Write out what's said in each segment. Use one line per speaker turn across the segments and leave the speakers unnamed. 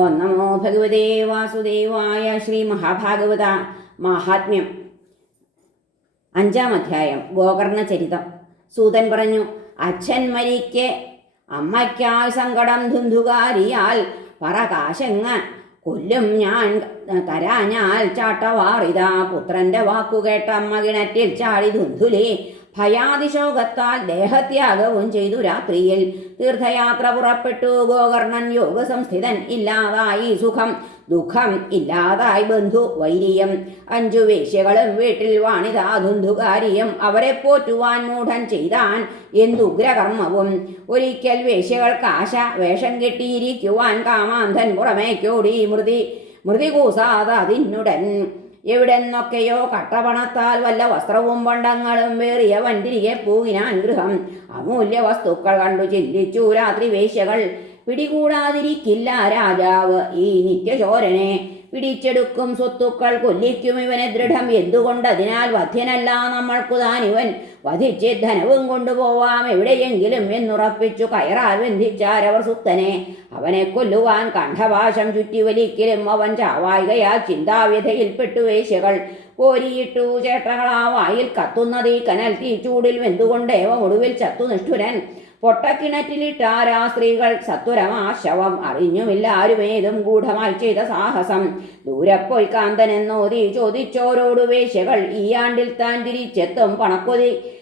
ഓം നമോ ഭഗവതേ വാസുദേവായ ശ്രീ മഹാഭാഗവത മാഹാത്മ്യം. അഞ്ചാം അധ്യായം ഗോകർണ ചരിതം. സൂതൻ പറഞ്ഞു അച്ഛൻ മരിക്കെ അമ്മയ്ക്കായി സങ്കടം ധുന്ധുകാരിയാൽ പറകാശങ്ങ കൊല്ലും ഞാൻ തരാഞ്ഞാൽ ചാട്ടവാറിതാ. പുത്രന്റെ വാക്കുകേട്ട അമ്മ കിണറ്റിൽ ചാടി ധുന്ധുലേ ഭയാതിശോകത്താൽ ദേഹത്യാഗവും ചെയ്തു രാത്രിയിൽ. തീർത്ഥയാത്ര പുറപ്പെട്ടു. ഗോകർണൻ യോഗസംസ്ഥിതൻ ഇല്ലാതായി. സുഖം ദുഃഖം ഇല്ലാതായി. ബന്ധു വൈര്യം അഞ്ചു വേശ്യകളും വീട്ടിൽ വാണിതാ ധുന്ധുകാരിയും അവരെ പോറ്റുവാൻ മൂഢൻ ചെയ്താൻ എന്തുഗ്രകർമ്മവും ഒരിക്കൽ വേശ്യകൾക്ക് ആശ വേഷം കെട്ടിയിരിക്കുവാൻ കാമാന്ധൻ പുറമേക്കോടി. മൃതി മൃതി അതിനുടൻ എവിടെന്നൊക്കെയോ കട്ടപണത്താൽ വല്ല വസ്ത്രവും പണ്ടങ്ങളും വേറിയവൻ തിരികെ പൂകിനാൻ ഗൃഹം. അമൂല്യ വസ്തുക്കൾ കണ്ടു ചിന്തിച്ചു. രാത്രി വേശ്യകൾ പിടികൂടാതിരിക്കില്ല രാജാവ് ഈ നിത്യചോരനെ. പിടിച്ചെടുക്കും സ്വത്തുക്കൾ കൊല്ലിക്കും ഇവനെ ദൃഢം. എന്തുകൊണ്ട്? അതിനാൽ വധ്യനല്ല നമ്മൾക്കു ഇവൻ. വധിച്ച് ധനവും കൊണ്ടുപോവാം. എവിടെയെങ്കിലും എന്നുറപ്പിച്ചു കയറാൽ ബന്ധിച്ചാരവർ സുത്തനെ അവനെ കൊല്ലുവാൻ കണ്ഠഭാഷം ചുറ്റി വലിക്കലും അവൻ ചാവായികയാൽ ചിന്താവ്യഥയിൽപ്പെട്ടു വേശ്യകൾ. കോരിയിട്ടു ചേട്ടകളാവായിൽ കത്തുന്നതീ കനൽ തീ തീച്ചൂടിൽ. വെന്തുകൊണ്ടേവ ഒടുവിൽ ചത്തു നിഷ്ഠുരൻ പൊട്ടക്കിണറ്റിലിട്ടാരാ സ്ത്രീകൾ? സത്വരമാ ശവം അറിഞ്ഞുമില്ല ആരുമേതും ഗൂഢമായി ചെയ്ത സാഹസം. ദൂരപ്പോയി കാന്തനെന്നോതി ചോദിച്ചോരോടു വേശ്യകൾ. ഈ ആണ്ടിൽ താൻ തിരിച്ചെത്തും പണക്കൊതി.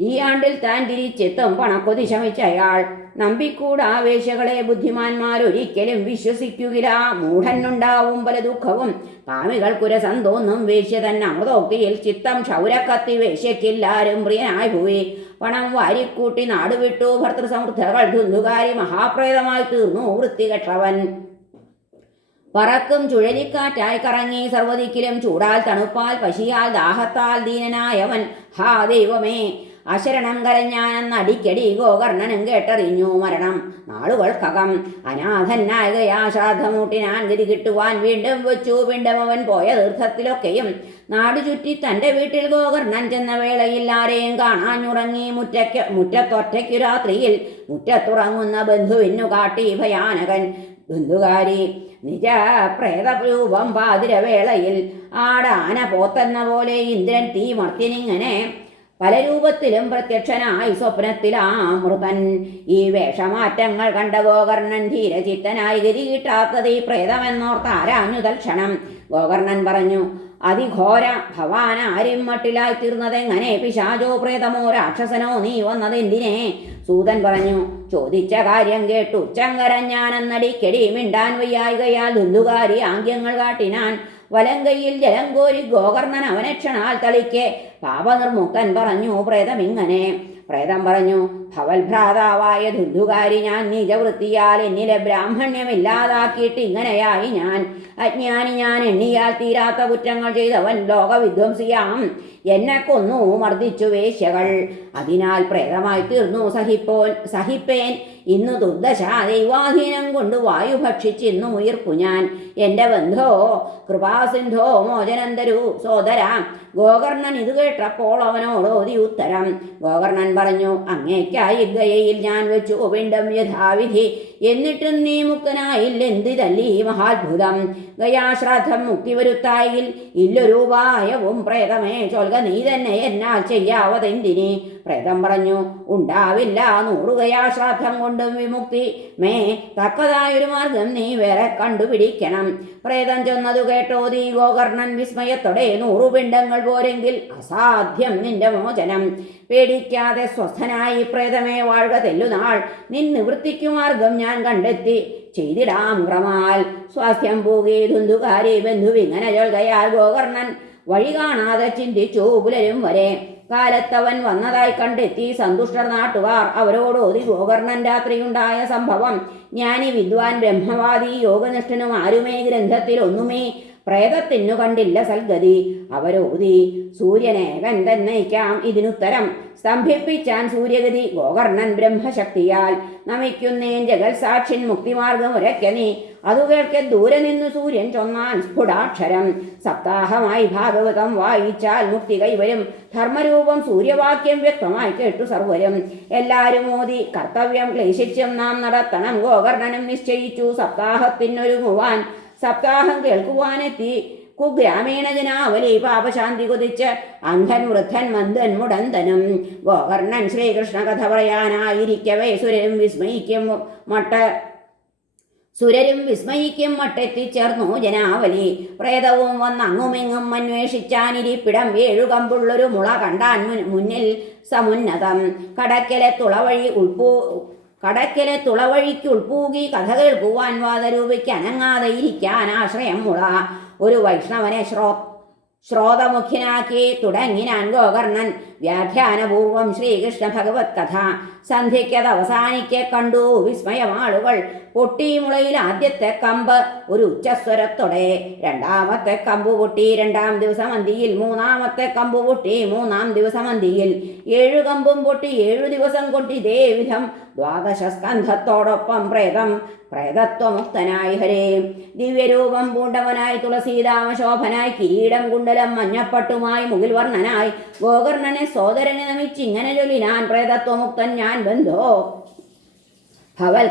ഈ ആണ്ടിൽ താൻ തിരിച്ചെത്തും പണക്കൊതി ശമിച്ചയാൾ. നമ്പിക്കൂടാ വേശ്യകളെ ബുദ്ധിമാന്മാരൊരിക്കലും വിശ്വസിക്കുകില്ല മൂഢനുണ്ടാവും പല ദുഃഖവും. കാമികൾക്കുരസം തോന്നും വേശ്യ തന്നെ അമൃതോക്തിയിൽ ചിത്തം ക്ഷൗരക്കത്തി വേശ്യക്കില്ലാരും പ്രിയനായി പോയി പണം വാരിക്കൂട്ടി നാടുവിട്ടു. ഭർത്തൃസമൃദ്ധകൾ ധുന്ധുകാരി മഹാപ്രേതമായി തീർന്നു. വൃത്തികെട്ടവൻ പറക്കും ചുഴലിക്കാറ്റായി കറങ്ങി സർവദിക്കിലും ചൂടാൽ തണുപ്പാൽ പശിയാൽ ദാഹത്താൽ ദീനനായവൻ. ഹാ ദൈവമേ. അശരണം കരഞ്ഞാനെന്ന് അടിക്കടി ഗോകർണനും കേട്ടറിഞ്ഞു മരണം. നാളുകൾക്കകം അനാഥനായകയാ ശ്രാദ്ധമൂട്ടിനാൻ ഗതി കിട്ടുവാൻ വീണ്ടും വെച്ചു. വീണ്ടും അവൻ പോയ തീർത്ഥത്തിലൊക്കെയും നാടു ചുറ്റി തന്റെ വീട്ടിൽ ഗോകർണൻ ചെന്ന വേളയിൽ ആരെയും കാണാഞ്ഞുറങ്ങി. മുറ്റയ്ക്ക് മുറ്റത്തൊറ്റയ്ക്കു രാത്രിയിൽ മുറ്റത്തുറങ്ങുന്ന ബന്ധുവിനു കാട്ടി ഭയാനകൻ ബന്ധുകാരി നിജ പ്രേതരൂപം പാതിരവേളയിൽ ആടാന പോത്തെന്ന പോലെ ഇന്ദ്രൻ തീ മർത്തിനിങ്ങനെ പല രൂപത്തിലും പ്രത്യക്ഷനായി സ്വപ്നത്തിലാമൃതൻ ഈ വേഷമാറ്റങ്ങൾ കണ്ട ഗോകർണൻ ധീരചിത്തനായി ഗതി കിട്ടാത്തത് ഈ പ്രേതമെന്നോർത്ത് ആരാഞ്ഞു തൽക്ഷണം ഗോകർണൻ പറഞ്ഞു അതിഘോര ഭവാൻ ആരും മട്ടിലായി തീർന്നതെങ്ങനെ പിശാചോ പ്രേതമോ രാക്ഷസനോ നീ വന്നതെന്തിനെ? സൂതൻ പറഞ്ഞു ചോദിച്ച കാര്യം കേട്ടു. ഉച്ചങ്കരഞ്ഞാനെന്നടിക്കടി മിണ്ടാൻ വയ്യായികയാൽ ദുന്തുകാരി ആംഗ്യങ്ങൾ കാട്ടിനാൻ. വലങ്കയിൽ ജലം കോരി ഗോകർണൻ അവനെ ക്ഷണാൽ തളിക്കെ. പാപനിർമുക്തൻ പറഞ്ഞു പ്രേതമിങ്ങനെ പ്രേതം പറഞ്ഞു ഭവൽഭ്രാതാവായ ദുന്ധുകാരി ഞാൻ നിജവൃത്തിയാൽ എന്നിലെ ബ്രാഹ്മണ്യമില്ലാതാക്കിയിട്ട് ഇങ്ങനെയായി ഞാൻ. അജ്ഞാനി ഞാൻ എണ്ണിയാൽ തീരാത്ത കുറ്റങ്ങൾ ചെയ്തവൻ ലോകവിധ്വംസിയാം. എന്നെ കൊന്നു മർദ്ദിച്ചു വേശ്യകൾ. അതിനാൽ പ്രേതമായി തീർന്നു സഹിപ്പോൻ സഹിപ്പേൻ. ഇന്നു ദുർദശ ദൈവാധീനം കൊണ്ട് വായു ഭക്ഷിച്ച് ഇന്നു ഉയർപ്പു ഞാൻ. എന്റെ ബന്ധോ കൃപാസിന്ധോ മോചനന്തരു തരൂ സോദര ഗോകർണൻ ഇത് കേട്ടപ്പോൾ അവനോട് ഒരു ഉത്തരം. ഗോകർണൻ പറഞ്ഞു അങ്ങേക്കായി ഗയയിൽ ഞാൻ വെച്ചു വീണ്ടും യഥാവിധി. എന്നിട്ടും നീ മുക്തനായില്ല എന്തിതല്ലി മഹാത്ഭുതം? ഗയാശ്രാദ്ധം മുക്തി വരുത്തായിൽ ഇല്ലൊരു ഉപായവും പ്രേതമേ. ചൊൽക നീ തന്നെ എന്നാൽ ചെയ്യാവതെന്തിനി? പ്രേതം പറഞ്ഞു ഉണ്ടാവില്ല നൂറുകയാ ശ്രാദ്ധം കൊണ്ടും വിമുക്തി. മേ തക്കതായൊരു മാർഗം നീ വേറെ കണ്ടുപിടിക്കണം. പ്രേതം ചെന്നതു കേട്ടോ നീ ഗോകർണൻ വിസ്മയത്തോടെ നൂറു പിണ്ടങ്ങൾ പോരെങ്കിൽ അസാധ്യം നിന്റെ മോചനം. പേടിക്കാതെ സ്വസ്ഥനായി പ്രേതമേ വാഴുക തെല്ലുനാൾ. നിൻ നിവൃത്തിക്കു മാർഗം ഞാൻ കണ്ടെത്തി. ചെയ്തിടാം ക്രമാൽ. സ്വാസ്ഥ്യം പോകേ ധുന്തുകാരി ബന്ധുവിങ്ങനെ ചൊൽകയാൽ ഗോകർണൻ വഴി കാണാതെ ചിന്തിച്ചു പുലരും വരെ. കാലത്തവൻ വന്നതായി കണ്ടെത്തി സന്തുഷ്ടർ നാട്ടുകാർ അവരോടോതി ഗോകർണൻ രാത്രിയുണ്ടായ സംഭവം. ജ്ഞാനി വിദ്വാൻ ബ്രഹ്മവാദി യോഗനിഷ്ഠനും ആരുമേ ഗ്രന്ഥത്തിൽ ഒന്നുമേ പ്രേതത്തിനു കണ്ടില്ല സൽഗതി. അവരോതി സൂര്യനേകൻ തന്നയിക്കാം ഇതിനുത്തരം. സ്തംഭിപ്പിച്ചാൻ സൂര്യഗതി ഗോകർണൻ ബ്രഹ്മശക്തിയാൽ. നമിക്കുന്നേൻ ജഗൽ സാക്ഷിൻ മുക്തിമാർഗം ഉരയ്ക്ക നീ. അതു കേൾക്കെ ദൂരെ നിന്നു സൂര്യൻ ചൊന്നാൻ സ്ഫുടാക്ഷരം. സപ്താഹമായി ഭാഗവതം വായിച്ചാൽ മുക്തി കൈവരും. ധർമ്മരൂപം സൂര്യവാക്യം വ്യക്തമായി കേട്ടു സർവരും. എല്ലാവരും മോദി കർത്തവ്യം ക്ലേശിച്ചും നാം നടത്തണം. ഗോകർണനും നിശ്ചയിച്ചു സപ്താഹത്തിനൊരുങ്ങുവാൻ. സപ്താഹം കേൾക്കുവാനെത്തി. കുഗ്രാമീണ ജനാവലി പാപശാന്തി കുതിച്ച് അന്ധൻ വൃദ്ധൻ മന്ദൻ മുടന്തനും. ഗോകർണൻ ശ്രീകൃഷ്ണ കഥ പറയാനായിരിക്കവേ. സുരരും വിസ്മയിക്കും മട്ട സുരരും വിസ്മയിക്കും മട്ടെത്തിച്ചേർന്നു ജനാവലി. പ്രേതവും വന്നങ്ങുമിങ്ങും അന്വേഷിച്ചാനിരിപ്പിടം ഏഴുകമ്പുള്ളൊരു മുള കണ്ടാൻ മുന്നിൽ സമുന്നതം. കടക്കലെ തുളവഴി ഉൾപ്പൂ കടക്കലെ തുളവഴിക്ക് ഉൾപ്പൂകി കഥ കേൾക്കുവാൻ അനങ്ങാതെ ഇരിക്കാൻ ആശ്രയം മുള. ഒരു വൈഷ്ണവനെ ശ്രോ ശ്രോതമുഖ്യനാക്കി തുടങ്ങിനാൻ ഗോകർണൻ വ്യാഖ്യാനപൂർവം ശ്രീകൃഷ്ണ ഭഗവത് കഥ സന്ധ്യയ്ക്കത് അവസാനിക്കെ കണ്ടു. വിസ്മയമാളുകൾ. പൊട്ടിമുളയിൽ ആദ്യത്തെ കമ്പ് ഒരു ഉച്ചസ്വരത്തോടെ. രണ്ടാമത്തെ കമ്പ് പൊട്ടി. രണ്ടാം ദിവസം അന്തിയിൽ മൂന്നാമത്തെ കമ്പ് പൊട്ടി. മൂന്നാം ദിവസം അന്തിയിൽ ഏഴു കമ്പും പൊട്ടി. ഏഴു ദിവസം കൊട്ടി ഇതേ വിധം. ദ്വാദശ സ്കന്ധത്തോടൊപ്പം പ്രേതം. പ്രേതത്വമുക്തനായി ഹരേ. ദിവ്യരൂപം പൂണ്ടവനായി തുളസീതാമശോഭനായി കിരീടം കുണ്ടലം മഞ്ഞപ്പട്ടുമായി മുകിൽ വർണനായി ഗോകർണനെ സോദരനെ നമിച്ചിങ്ങനെ ചൊല്ലിനാൻ പ്രേതത്വമുക്തൻ ഞാൻ ബന്ധോ? ഭവൽ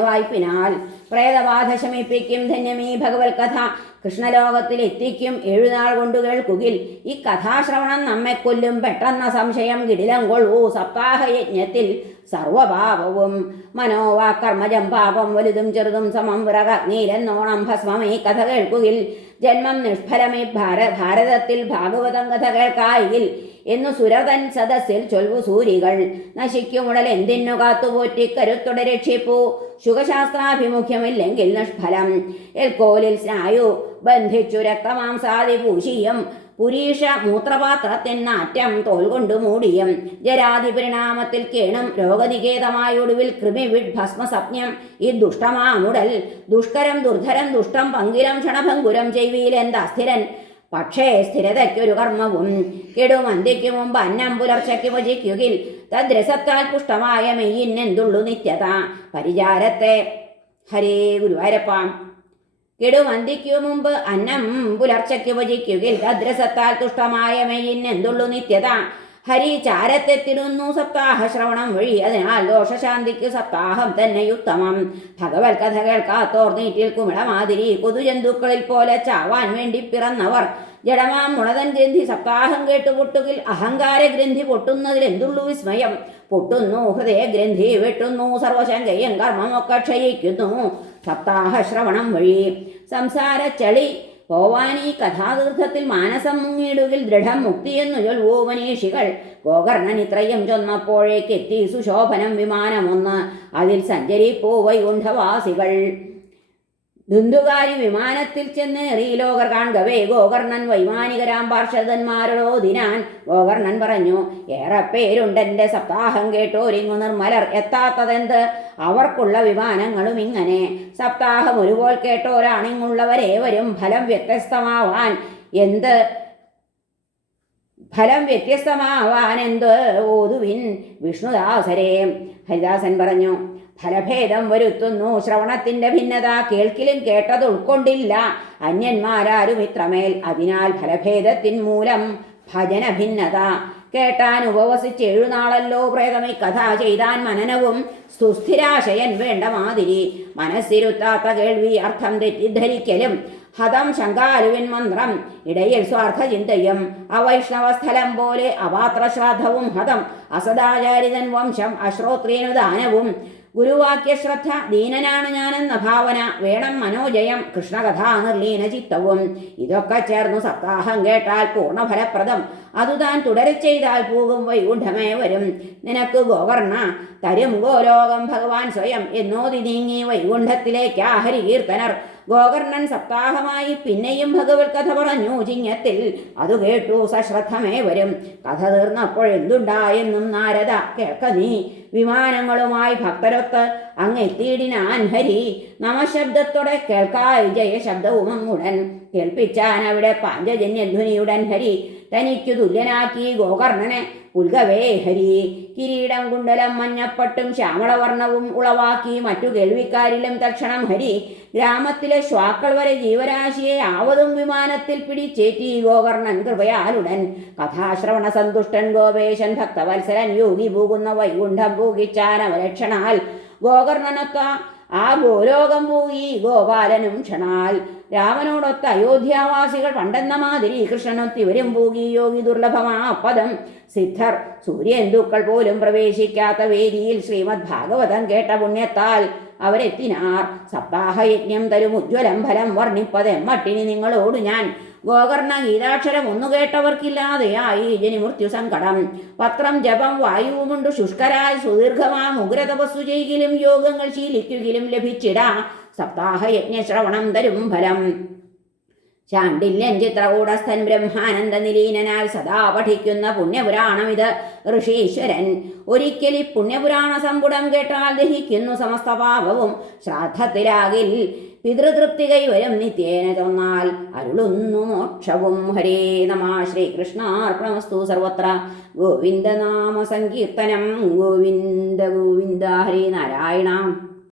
വായ്പിനാൽ പ്രേതബാധ ശമിപ്പിക്കും ധന്യമീ ഭഗവത് കഥ കൃഷ്ണലോകത്തിൽ എത്തിക്കും. എഴുനാൾ കൊണ്ടു കേൾക്കുകിൽ ഈ കഥാശ്രവണം നമ്മെ കൊല്ലും. പെട്ടെന്ന സംശയം കിടിലം കൊള്ളൂ. സപ്താഹയജ്ഞത്തിൽ സർവപാപവും മനോവാകർമ്മജം പാപം വലുതും ചെറുതും സമം വിറകീരെന്നോണം ഭസ്മം ഈ കഥ കേൾക്കുകിൽ. ജന്മം നിഷ്ഫലമേ ഭാര ഭാരതത്തിൽ ഭാഗവതം കഥ കേൾക്കായിൽ എന്നു സുരതൻ സദസ്സിൽ ചൊൽവു സൂരികൾ. നശിക്കുമുടൽ എന്തിനു കാത്തുപോറ്റി കരുത്തുട രക്ഷിപ്പൂ. ശുഖശാസ്ത്രാഭിമുഖ്യമില്ലെങ്കിൽ നിഷ്ഫലം. എൽക്കോലിൽ സ്നായു ബന്ധിച്ചു രക്തമാംസാദി പൂശിയും. പുരീഷ മൂത്രപാത്രത്തിൻ നാറ്റം തോൽ കൊണ്ട് മൂടിയും. ജരാതി പരിണാമത്തിൽ കേണും രോഗനികേതമായ ഒടുവിൽ കൃമിവിഡ് ഭസ്മസപ്ഞം ഈ ദുഷ്ടമാമുടൽ ദുഷ്കരം ദുർധരം ദുഷ്ടം പങ്കിലം ക്ഷണഭങ്കുരം ചെയ്വീലെന്ത അസ്ഥിരൻ? പക്ഷേ സ്ഥിരതയ്ക്കൊരു കർമ്മവും കെടുമന്തിക്ക് മുമ്പ് അന്നം പുലർച്ചയ്ക്ക് ഭജിക്കുകിൽ തദ്രസത്താൽ പുഷ്ടമായ മെയ്യിനെന്തുള്ളു നിത്യത. പരിചാരത്തെ ഹരേ ഗുരുവാരപ്പ കെടുമന്തിക്കു മുമ്പ് അന്നം പുലർച്ചയ്ക്ക് ഭജിക്കുകിൽ തദ്രസത്താൽ തുഷ്ടമായ മെയ്യിനെന്തുള്ളു നിത്യത. ഹരി ചാരത്തെത്തിടുന്നു സപ്താഹ ശ്രവണം വഴി. അതിനാൽ ദോഷശാന്തിക്ക് സപ്താഹം തന്നെ ഉത്തമം. ഭഗവത് കഥ കേൾക്കാത്തോർ നീറ്റിൽ കുമിളമാതിരി കൊതുജന്തുക്കളിൽ പോലെ ചാവാൻ വേണ്ടി പിറന്നവർ. ജഡമാം മുളതൻ ഗ്രന്ഥി സപ്താഹം കേട്ടു പൊട്ടുകിൽ അഹങ്കാര ഗ്രന്ഥി പൊട്ടുന്നതിൽ എന്തുള്ളൂ വിസ്മയം? പൊട്ടുന്നു ഹൃദയ ഗ്രന്ഥി വെട്ടുന്നു സർവശങ്കയും കർമ്മമൊക്കെ ക്ഷയിക്കുന്നു. സപ്താഹ ശ്രവണം വഴി. സംസാര ചളി ഈ കഥാതീർത്ഥത്തിൽ മാനസം മുങ്ങിയിടുകിൽ ദൃഢം മുക്തിയെന്നു ചൊൽവോ മനീഷികൾ ഗോകർണൻ ഇത്രയും ചൊന്നപ്പോഴേക്കെത്തി സുശോഭനം വിമാനമൊന്ന്. അതിൽ സഞ്ചരിപ്പോ വൈകുണ്ഠവാസികൾ. ദുന്തുകാരി വിമാനത്തിൽ ചെന്ന് റീലോകർ കാണുകവേ ഗോകർണൻ വൈമാനികരാം പാർഷദന്മാരോടോ ദിനാൻ ഗോകർണൻ പറഞ്ഞു ഏറെ പേരുണ്ടെന്റെ സപ്താഹം കേട്ടോരിങ്ങു നിർമ്മലർ. എത്താത്തതെന്ത്? അവർക്കുള്ള വിമാനങ്ങളും ഇങ്ങനെ. സപ്താഹം ഒരുപോൽ കേട്ടോരാണിങ്ങുള്ളവരേവരും ഫലം വ്യത്യസ്തമാവാൻ എന്ത്? ഫലം വ്യത്യസ്തമാവാൻ എന്ത്? ഓതുവിൻ വിഷ്ണുദാസരേ. ഹരിദാസൻ പറഞ്ഞു ഫലഭേദം വരുത്തുന്നു. ശ്രവണത്തിന്റെ ഭിന്നത കേൾക്കിലും കേട്ടത് ഉൾക്കൊണ്ടില്ല. അന്യന്മാരാരും ഇത്രമേൽ അതിനാൽ ഫലഭേദത്തിൻ മൂലം ഭജന ഭിന്നത. കേട്ടാൻ ഉപവസിച്ച് എഴുനാളല്ലോ പ്രേതമി കഥ ചെയ്താൻ മനനവും സുസ്ഥിരാശയൻ വേണ്ട മാതിരി. മനസ്സിരുത്താത്ത കേൾവി അർത്ഥം തെറ്റിദ്ധരിക്കലും. ഹതം ശങ്കാലുവിൻ മന്ത്രം ഇടയിൽ സ്വാർത്ഥ ചിന്തയും അവൈഷ്ണവ സ്ഥലം പോലെ അപാത്ര ശ്രാദ്ധവും ഹതം. അസദാചാരിതൻ വംശം അശ്രോത്രിയനു ദാനവും ഗുരുവാക്യ ശ്രദ്ധ ദീനനാണ് ഞാനെന്ന ഭാവന വേണം മനോജയം കൃഷ്ണകഥാ നിർലീന ചിത്തവും. ഇതൊക്കെ ചേർന്നു സപ്താഹം കേട്ടാൽ പൂർണഫലപ്രദം. അതു താൻ തുടരെ ചെയ്താൽ പോകും വൈകുണ്ഠമേ വരും. നിനക്ക് ഗോവർണ തരും ഗോലോകം ഭഗവാൻ സ്വയം എന്നോതി നീങ്ങി വൈകുണ്ഠത്തിലേക്ക് ആഹരി കീർത്തനർ. ഗോകർണൻ സപ്താഹമായി പിന്നെയും ഭഗവത് കഥ പറഞ്ഞു ചിങ്ങത്തിൽ. അത് കേട്ടു സശ്രദ്ധമേ വരും. കഥ തീർന്നപ്പോൾ എന്തുണ്ടായെന്നും നാരദ കേൾക്ക നീ. വിമാനങ്ങളുമായി ഭക്തരൊത്ത് അങ്ങെത്തിയിടിനാൻ ഹരി. നമശബ്ദത്തോടെ കേൾക്കായി ജയശബ്ദവും അങ്ങുടൻ. കേൾപ്പിച്ചാൻ അവിടെ പാഞ്ചജന്യധ്വനിയുടൻ ഹരി. തനിക്കു തുല്യനാക്കി ഗോകർണനെ ഉൽഗവേ ഹരി. കിരീടം കുണ്ടലം മഞ്ഞപ്പട്ടും ശ്യാമളവർണവും ഉളവാക്കി മറ്റു കേൾവിക്കാരിലും തക്ഷണം ഹരി. ഗ്രാമത്തിലെ ശ്വാക്കൾ വരെ ജീവരാശിയെ ആവതും വിമാനത്തിൽ പിടിച്ചേറ്റി ഗോകർണൻ കൃപയാലുടൻ. കഥാശ്രവണ സന്തുഷ്ടൻ ഗോപേശൻ ഭക്തവത്സരൻ യോഗി പൂകുന്ന വൈകുണ്ഠം പൂകിച്ചാനവലക്ഷണാൽ ഗോകർണനൊത്ത ആ ഗോലോകം പോയി ഗോപാലനും ക്ഷണാൽ. രാമനോടൊത്ത അയോധ്യാവാസികൾ പണ്ടെന്ന മാതിരി കൃഷ്ണനൊത്തി ഇവരും പോകി യോഗി ദുർലഭമാ പദം. സിദ്ധർ സൂര്യേന്ദുക്കൾ പോലും പ്രവേശിക്കാത്ത വേദിയിൽ ശ്രീമദ് ഭാഗവതം കേട്ട പുണ്യത്താൽ അവരെത്തിനാർ. സപ്താഹയജ്ഞം തരും ഉജ്ജ്വലം ഫലം വർണിപ്പതെമ്മട്ടിനി നിങ്ങളോട് ഞാൻ. ഗോകർണ ഗീതാക്ഷരം ഒന്നു കേട്ടവർക്കില്ലാതെയായി ജനിമൃത്യു സങ്കടം. പത്രം ജപം വായുവുമുണ്ട് ശുഷ്കരായ സുദീർഘമാം ഉഗ്രതപസ്സു ചെയ്യലും യോഗങ്ങൾ ശീലിക്കുകയും ലഭിച്ചിടാ സപ്താഹ ശ്രവണം തരും ഫലം. ചാണ്ടില്യൻ ചിത്രകൂടസ്ഥൻ ബ്രഹ്മാനന്ദ നിലീനനാൽ സദാ പഠിക്കുന്ന പുണ്യപുരാണം ഇത്. ഋഷീശ്വരൻ ഒരിക്കൽ ഈ പുണ്യപുരാണ സമ്പുടം കേട്ടാൽ ദഹിക്കുന്നു സമസ്ത പാപവും ശ്രാദ്ധത്തിലാകിൽ പിതൃതൃപ്തി കൈവരും നിത്യേന ചൊന്നാൽ അരുളുന്നു മോക്ഷവും. ഹരേ നമ. ശ്രീകൃഷ്ണാർപ്പണമസ്തു സർവത്ര. ഗോവിന്ദനാമ സങ്കീർത്തനം ഗോവിന്ദ ഗോവിന്ദ. ഹരേ നാരായണ.